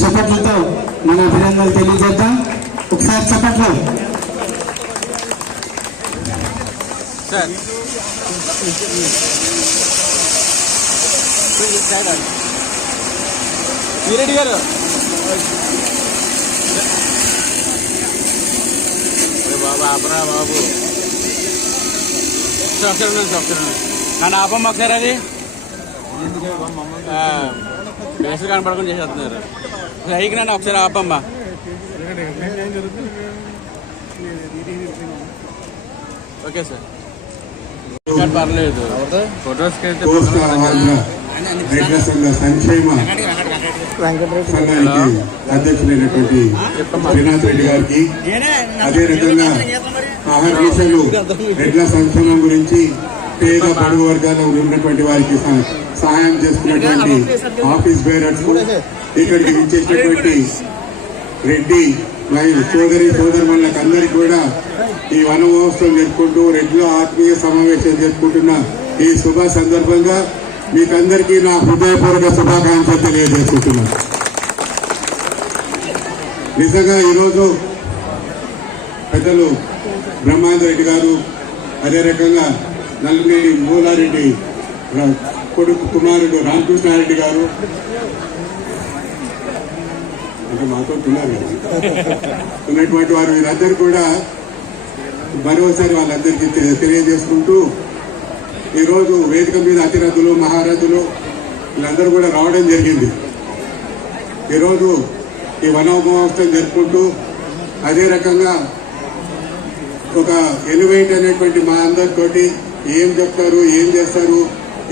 చప్పట్లతో మన అభినందనలు తెలియజేద్దాం. ఒకసారి చప్పట్లు. వీరెడ్డి గారు బాబు ఆపరా బాబు. నన్ను ఆపమ్మ ఒకసారి అది బేసలు కనపడకుండా చేసేస్తున్నారు. పైకి నన్ను ఒకసారి ఆపమ్మా. ఓకే సార్ పర్లేదు. ఫొటోస్కి అయితే సంక్షేమ సంఘానికి అధ్యక్షులైనటువంటి శ్రీనాథ్ రెడ్డి గారికి, అదే రకంగా ఆహార్నిశలు రెడ్ల సంక్షేమం గురించి పేద బడుగు వర్గాల్లో ఉన్నటువంటి వారికి సహాయం చేస్తున్నటువంటి ఆఫీస్ బేరర్స్ కు, ఇక్కడికి విచ్చేసినటువంటి రెడ్డి సోదరి సోదరులకు అందరికీ కూడా ఈ వన మహోత్సవం జరుపుకుంటూ రెడ్ల ఆత్మీయ సమావేశం జరుపుకుంటున్న ఈ శుభ సందర్భంగా మీకందరికీ నా హృదయపూర్వక శుభాకాంక్షలు తెలియజేసుకుంటున్నాను. నిజంగా ఈరోజు పెద్దలు బ్రహ్మానంద రెడ్డి గారు, అదే రకంగా నల్లినేని మూలారెడ్డి కొడుకు కుమారుడు రామకృష్ణారెడ్డి గారు అంటే మాతో ఉన్నారు ఉన్నటువంటి వారు, వీరందరూ కూడా మరోసారి వాళ్ళందరికీ తెలియజేసుకుంటూ ఈరోజు వేదిక మీద అతిరథులు మహారథులు వీళ్ళందరూ కూడా రావడం జరిగింది. ఈరోజు ఈ వన మహోత్సవం జరుపుకుంటూ అదే రకంగా ఒక ఎలివేట్ అనేటువంటి మా అందరితోటి ఏం చెప్తారు, ఏం చేస్తారు,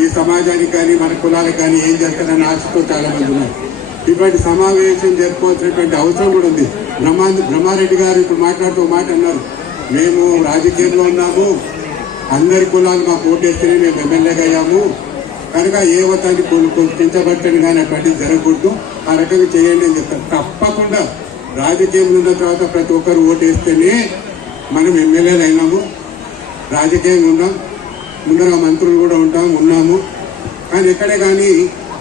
ఈ సమాజానికి కానీ మన కులాలకు కానీ ఏం చేస్తారని ఆశతో చాలా మంది ఉన్నారు. ఇటువంటి సమావేశం జరుపుకోవాల్సినటువంటి అవసరం కూడా ఉంది. బ్రహ్మారెడ్డి గారు ఇప్పుడు మాట్లాడుతూ మాట అన్నారు, మేము రాజకీయంలో ఉన్నాము, అందరి కులాలు మాకు ఓటేస్తేనే మేము ఎమ్మెల్యేగా అయ్యాము, కనుక ఏ వతాన్ని కించబట్టని కానీ అటువంటిది జరగకూడదు, ఆ రకంగా చేయండి అని చెప్తారు. తప్పకుండా రాజకీయంలో ఉన్న తర్వాత ప్రతి ఒక్కరు ఓటేస్తేనే మనం ఎమ్మెల్యేలు అయినాము, రాజకీయంగా ఉన్నాం, ముందర మంత్రులు కూడా ఉన్నాము. కానీ ఎక్కడే కానీ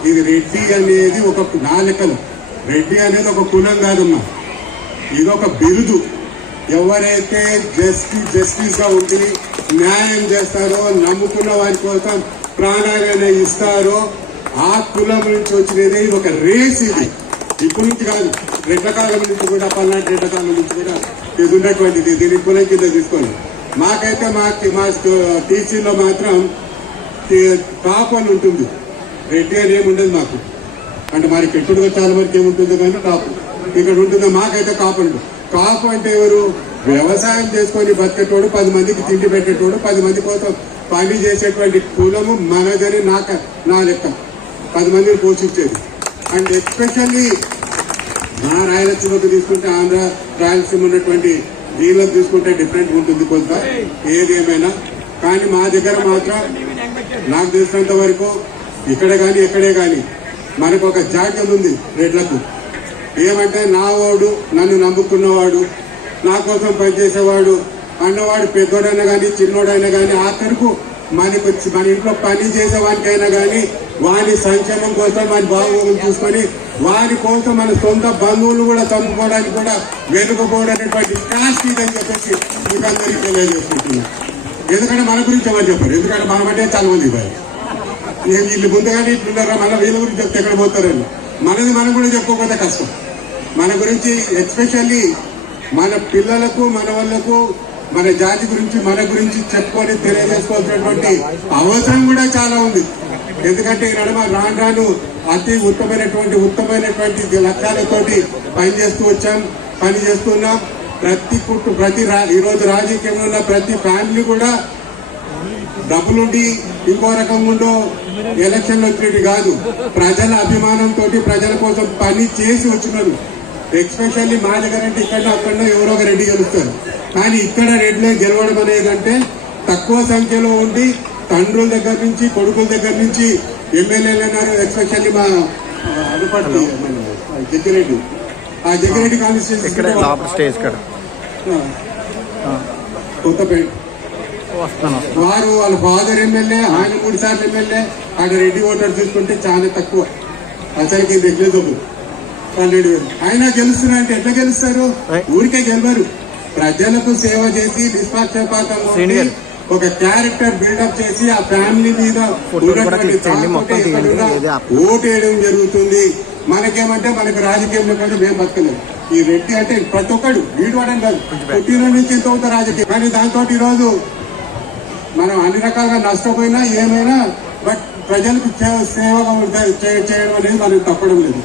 ఇది రెడ్డి అనేది ఒక నాలెక్కలు, రెడ్డి అనేది ఒక కులం కాదమ్మా, ఇది ఒక బిరుదు. ఎవరైతే జస్టిస్ గా ఉండి న్యాయం చేస్తారో, నమ్ముకున్న వారి కోసం ప్రాణాలైనా ఇస్తారో ఆ కులం నుంచి వచ్చినది ఒక రేస్. ఇది ఇప్పటి నుంచి కాదు, రెడ్ల కాలం నుంచి కూడా, పల్నాటి రెడ్ల కాలం నుంచి కూడా ఇది ఉన్నటువంటిది. దీన్ని కులం కింద తీసుకోండి. మాకైతే మా టీసీలో మాత్రం కాపు అని ఉంటుంది, రెడ్డి అని ఏముండదు మాకు. అంటే మరి పెట్టుడుగా చాలా వరకు ఏముంటుందో కానీ కాపు ఇక్కడ ఉంటుందో, మాకైతే కాపు అంటు. కాపు అంటే ఎవరు? వ్యవసాయం చేసుకొని బతికేటోడు, 10 మందికి తిండి పెట్టేటోడు, 10 మంది కోసం పని చేసేటువంటి కులము మనదని నా లెక్క. 10 మందిని పోషించేది. అండ్ ఎస్పెషల్లీ మా రాయలసీమకు తీసుకుంటే, ఆంధ్ర రాయలసీమ ఉన్నటువంటి దీనిలో తీసుకుంటే డిఫరెంట్ ఉంటుంది కొంత, ఏది ఏమైనా. కానీ మా దగ్గర మాత్రం నాకు తెలిసినంత వరకు ఇక్కడ కానీ ఎక్కడే కానీ మనకు ఒక జాడ్యం ఉంది రెడ్లకు. ఏమంటే నా వాడు, నన్ను నమ్ముకున్నవాడు, నా కోసం పనిచేసేవాడు అన్నవాడు, పెద్దోడైనా కానీ చిన్నోడైనా కానీ ఆఖరుకు మనకొచ్చి మన ఇంట్లో పని చేసేవానికైనా కానీ వాని సంక్షేమం కోసం, వాని బాగోగులు చూసుకొని వారి కోసం మన సొంత బంధువులు కూడా చంపుకోవడానికి కూడా వెనుకపోవడనేటువంటి కాస్ట్ ఇదని చెప్పేసి మీకు అందరికీ తెలియజేసుకుంటున్నాను. ఎందుకంటే మన గురించి ఎవరు చెప్పారు, ఎందుకంటే మనమంటే చాలా మంది ఇవ్వాలి. వీళ్ళు ముందుగానే ఇట్లున్నారా, మళ్ళీ వీళ్ళ గురించి చెప్తే ఎక్కడ పోతారని. మనది మనం కూడా చెప్పుకోకపోతే కష్టం. మన గురించి ఎస్పెషల్లీ మన పిల్లలకు, మన వాళ్ళకు మన జాతి గురించి, మన గురించి చెప్పుకొని తెలియజేసుకోవాల్సినటువంటి అవసరం కూడా చాలా ఉంది. ఎందుకంటే ఈ నడుమ రాను అతి ఉత్తమైనటువంటి లక్ష్యాలతోటి పని చేస్తున్నాం. ఈరోజు రాజకీయంలో ఉన్న ప్రతి ఫ్యామిలీ కూడా డబ్బులుండి ఇంకో రకంగా ఉండో ఎలక్షన్లు వచ్చినట్టు కాదు, ప్రజల అభిమానంతో ప్రజల కోసం పని చేసి వచ్చినారు. ఎస్పెషల్లీ మా దగ్గర అంటే ఇక్కడ అక్కడ ఎవరో ఒక రెడ్డి గెలుస్తారు. కానీ ఇక్కడ రెడ్లే గెలవడం అనేదంటే తక్కువ సంఖ్యలో ఉండి తండ్రుల దగ్గర నుంచి, కొడుకుల దగ్గర నుంచి ఎమ్మెల్యేలు అన్నారు. ఎస్పెషల్లీ మా అనుపట్టి జగ్గిరెడ్డి, ఆ జగ్గిరెడ్డి కాన్స్టిట్యూన్సీ కొత్తపేట, వాళ్ళ ఫాదర్ ఎమ్మెల్యే, ఆయన 3 సార్లు ఎమ్మెల్యే. ఆడ రెడ్డి ఓటర్ తీసుకుంటే చాలా తక్కువ. అసలుకి నెగ్లెజబుల్ 12,000. ఆయన గెలుస్తున్నా అంటే ఎట్లా గెలుస్తారు? ఊరికే గెలవరు. ప్రజలకు సేవ చేసి నిష్పక్షపాతంగా ఉండి ఒక క్యారెక్టర్ బిల్డప్ చేసి ఆ ఫ్యామిలీ మీద ఓటేయడం జరుగుతుంది. మనకేమంటే మనకు రాజకీయంలో కంటే మేము బతకలేదు. ఈ రెడ్డి అంటే ప్రతి ఒక్కడు వీడవడం కాదు, పుట్టిన నుంచి ఎంత అవుతా రాజకీయం. కానీ దాంతో ఈరోజు మనం అన్ని రకాలుగా నష్టపోయినా ఏమైనా బట్ ప్రజలకు సేవ చేయడం అనేది మనకు తప్పడం లేదు.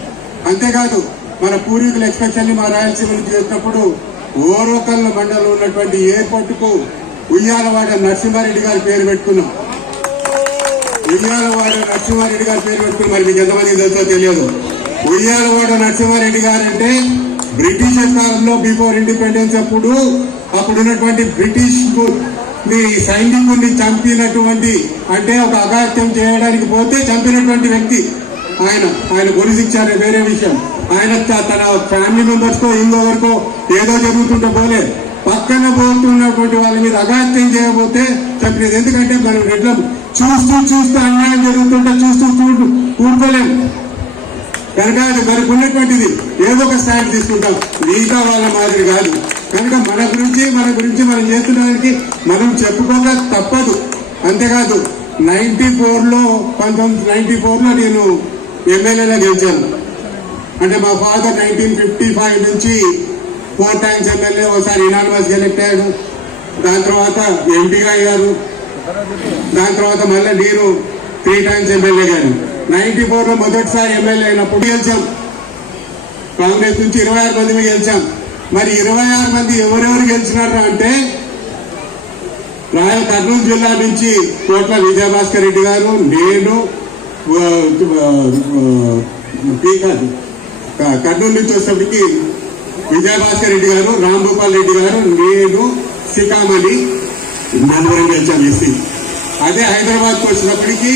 అంతేకాదు మన పూర్వీకులు ఎస్పెషల్లీ మా రాయలసీమ నుంచి చేసినప్పుడు ఓరోకల్ మండలంలో ఉన్నటువంటి ఎయిర్పోర్ట్ కు ఉయ్యాలవాడ నరసింహారెడ్డి గారి పేరు పెట్టుకున్నాం. ఉయ్యాలవాడ నరసింహారెడ్డి గారి పేరు పెట్టుకున్నాం. మరి మీకు ఎంతమంది తెలుసో తెలియదు. ఉయ్యాలవాడ నరసింహారెడ్డి గారు అంటే బ్రిటిష్ కాలంలో బిఫోర్ ఇండిపెండెన్స్ అప్పుడున్నటువంటి బ్రిటిష్ సైనికుడిని చంపినటువంటి, అంటే ఒక అగాత్యం చేయడానికి పోతే చంపినటువంటి వ్యక్తి ఆయన పొలిసిచ్చారే వేరే విషయం. ఆయన తన ఫ్యామిలీ మెంబర్స్ కో ఇంకొకరికో ఏదో జరుగుతుంటే పోలే, పక్కన పోతున్నటువంటి వాళ్ళ మీద అగాత్యం చేయబోతే చంపినది. ఎందుకంటే మనం ఎట్లా చూస్తూ అన్యాయం జరుగుతుంటే చూస్తూ కూడుకోలేము కనుక అది మనకు ఉన్నటువంటిది. ఏదో ఒక స్టాండ్ తీసుకుంటాం, మిగతా వాళ్ళ మాదిరి కాదు. కనుక మన గురించి మనం చేస్తున్నదానికి మనం చెప్పుకోక తప్పదు. అంతేకాదు 1994లో నేను ఎమ్మెల్యేగా గెలిచాను. అంటే మా ఫాదర్ 1955 నుంచి 4 times ఎమ్మెల్యే, ఒకసారి ఇనానిమస్ ఎలెక్ట్ అయ్యాడు. దాని తర్వాత ఎంపీగా అయ్యారు. దాని తర్వాత మళ్ళీ నేను 3 times ఎమ్మెల్యే గాను. 94లో మొదటిసారి ఎమ్మెల్యే అయినప్పుడు గెలిచాం. కాంగ్రెస్ నుంచి 26 మంది గెలిచాం. మరి 26 మంది ఎవరెవరు గెలిచినారు అంటే కర్నూలు జిల్లా నుంచి కోట్ల విజయభాస్కర్ రెడ్డి గారు, నేను, కర్నూలు నుంచి వచ్చేప్పటికి విజయభాస్కర్ రెడ్డి గారు, రాంభూపాల్ రెడ్డి గారు, నేను, సికామణి నలుగురం గెలిచాం ఎస్సీ. అదే హైదరాబాద్కు వచ్చినప్పటికీ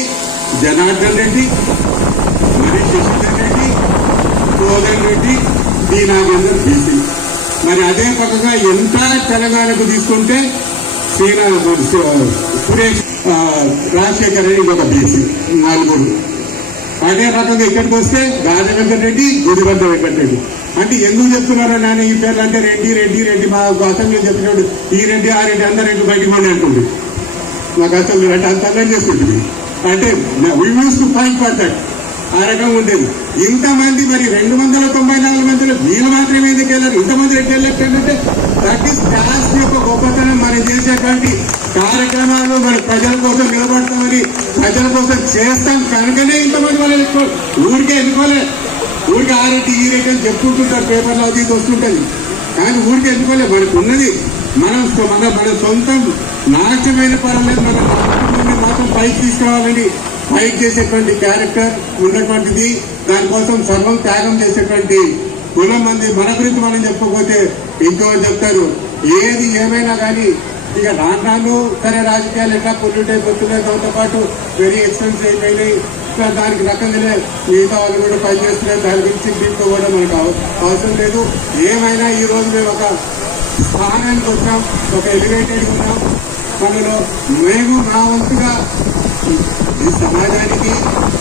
జనార్దన్ రెడ్డి, మరి శశిధర్ రెడ్డి, కోదన్ రెడ్డి, డి నాగేందర్ బీసీ. మరి అదే పక్కగా ఎంత తెలంగాణకు తీసుకుంటే సురేష్, రాజశేఖర్ రెడ్డి ఇంకొక బీసీ, 4. అదే రకంగా ఇక్కడికి వస్తే గాజ వెంకటరెడ్డి, గుడిబంద వెంకటరెడ్డి. అంటే ఎందుకు చెప్తున్నారో నాన్న ఈ పేర్లు అంటే రెడ్డి మా అసెంబ్లీ చెప్పినాడు ఈ రెడ్డి ఆ రెడ్డి అందరు రెడ్డి బయటికి పోండి అంటుంది. మాకు అసెంబ్లీ అంటే అంత అర్థం చేసుకుంటుంది. అంటే we use to fight for that. ఆ రకంగా ఉండేది. ఇంతమంది మరి 294 మందిలో వీళ్ళు మాత్రమే ఎందుకు వెళ్ళారు? ఇంతమంది రెడ్డి వెళ్ళారంటే దట్ ఈస్ కాస్ట్ యొక్క గొప్పతనం. మనం చేసేటువంటి కార్యక్రమాలు మన ప్రజల కోసం నిలబడతామని, ప్రజల కోసం చేస్తాం కనుకనే ఇంతమంది వాళ్ళు ఊరికే ఎన్నుకోలే. ఊరికి ఆ రెడ్డి ఈ రెడ్డి అని చెప్పుకుంటుంటారు, పేపర్లో అది ఇది వస్తుంటది. కానీ ఊరికి ఎన్నుకోలే. మనకు ఉన్నది మన సొంతం నాట్యమైన పర్వాలేదు, మన మాత్రం పైకి తీసుకురావాలని ఫైట్ చేసేటువంటి క్యారెక్టర్ ఉన్నటువంటిది. దానికోసం సర్వం త్యాగం చేసేటువంటి కులం మంది. మన గురించి మనం చెప్పకపోతే ఇంకోటి చెప్తారు. ఏది ఏమైనా కానీ ఇక రాను సరే రాజకీయాలు ఎట్లా పొల్యూట్ అయిపోతున్నాయి, దాంతో పాటు వెరీ ఎక్స్పెన్సివ్ అయిపోయినాయి. దానికి రకంగానే మిగతా వాళ్ళు కూడా పనిచేస్తున్నాయి. దాని గురించి దీంతో కూడా మనకు అవసరం లేదు. ఏమైనా ఈ రోజు మేము ఒక స్థానానికి వచ్చాం, ఒక ఎలివేటెడ్ ఉన్నాం. మనలో మేము నా వంతుగా ఈ సమాజానికి,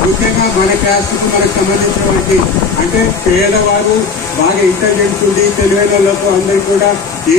ముఖ్యంగా మన క్యాస్ట్కు మనకు సంబంధించినటువంటి అంటే పేదవారు, బాగా ఇంటెలిజెన్స్ ఉంది, తెలివైన వాళ్ళకు అందరికీ కూడా